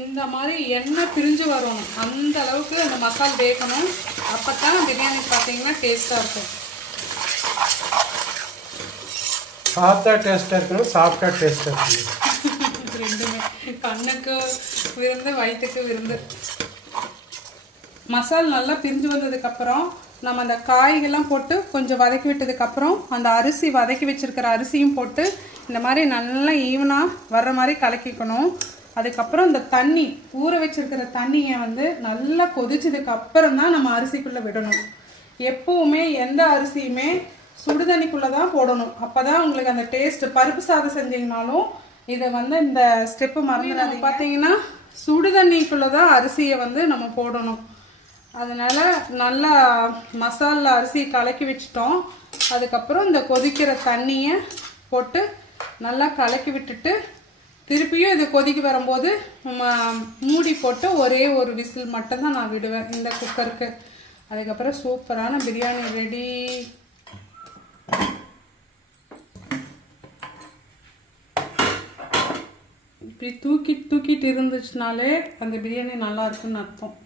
இந்த மாதிரி எண்ணெய் பிரிஞ்சு வரணும், அந்த அளவுக்கு அந்த மசாலா வேகணும். அப்போ தான் பிரியாணி பார்த்தீங்கன்னா டேஸ்ட்டாக இருக்கும். பார்த்தா டேஸ்ட்டாக இருக்கணும், சாப்பிட்டா டேஸ்ட்டாக இருக்கணும். ரெண்டுமே கண்ணுக்கு விருந்து, வயிற்றுக்கு விருந்து. மசாலா நல்லா பிரிஞ்சு வந்ததுக்கப்புறம் நம்ம அந்த காய்கள்லாம் போட்டு கொஞ்சம் வதக்கி விட்டதுக்கப்புறம் அந்த அரிசி வதக்கி வச்சுருக்கிற அரிசியும் போட்டு இந்த மாதிரி நல்லா ஈவனாக வர்ற மாதிரி கலக்கிக்கணும். அதுக்கப்புறம் இந்த தண்ணி ஊற வச்சிருக்கிற தண்ணியை வந்து நல்லா கொதிச்சதுக்கு அப்புறம் தான் நம்ம அரிசிக்குள்ளே விடணும். எப்பவுமே எந்த அரிசியுமே சுடு தண்ணிக்குள்ளே தான் போடணும். அப்போ தான் உங்களுக்கு அந்த டேஸ்ட். பருப்பு சாதம் செஞ்சிங்கனாலும் இதை வந்து இந்த ஸ்டெப்பு மறந்துடாது. பார்த்தீங்கன்னா சுடு தண்ணிக்குள்ளே தான் அரிசியை வந்து நம்ம போடணும். அதனால் நல்லா மசாலா அரிசி கலக்கி வச்சிட்டோம். அதுக்கப்புறம் இந்த கொதிக்கிற தண்ணியை போட்டு நல்லா கலக்கி விட்டுட்டு திருப்பியும் இது கொதிக்க வரும்போது மூடி போட்டு ஒரே ஒரு விசில் மட்டும்தான் நான் விடுவேன் இந்த குக்கருக்கு. அதுக்கப்புறம் சூப்பரான பிரியாணி ரெடி. இப்படி தூக்கிட்டு இருந்துச்சுனாலே அந்த பிரியாணி நல்லா இருக்குன்னு அர்த்தம்.